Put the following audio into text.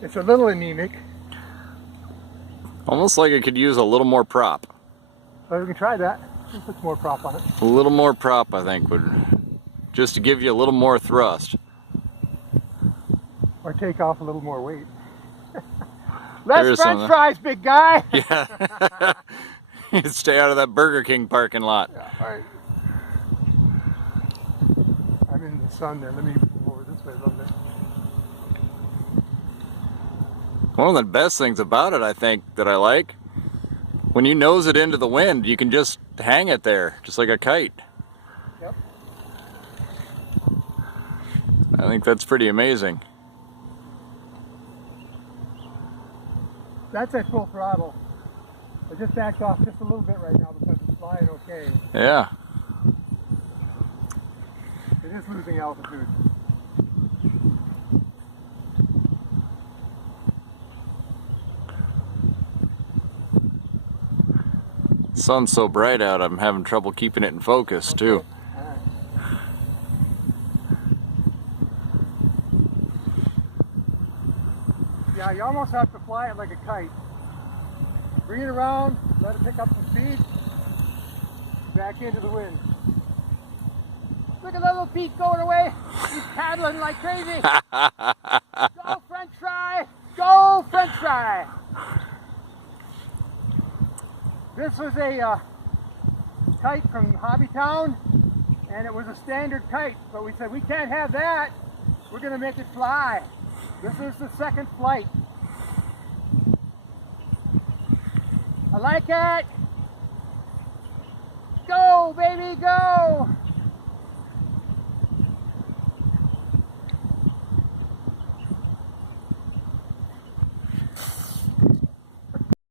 It's a little anemic. Almost like it could use a little more prop. But we can try that. Let's put some more prop on it. A little more prop, I think, would just to give you a little more thrust. Or take off a little more weight. Less There's French some, fries, big guy! Yeah. Stay out of that Burger King parking lot. Yeah, all right. I'm in the sun there. Let me move over this way a little bit. One of the best things about it, I think, that I like, when you nose it into the wind, you can just hang it there, just like a kite. Yep. I think that's pretty amazing. That's at full throttle. I just backed off just a little bit right now because it's flying okay. Yeah. It is losing altitude. The sun's so bright out, I'm having trouble keeping it in focus, too. Yeah, you almost have to fly it like a kite. Bring it around, let it pick up some speed, back into the wind. Look at that little Pete going away. He's paddling like crazy. Go French fry! Go French fry! This was a kite from Hobbytown, and it was a standard kite, but we said we can't have that. We're going to make it fly. This is the second flight. I like it. Go, baby, go.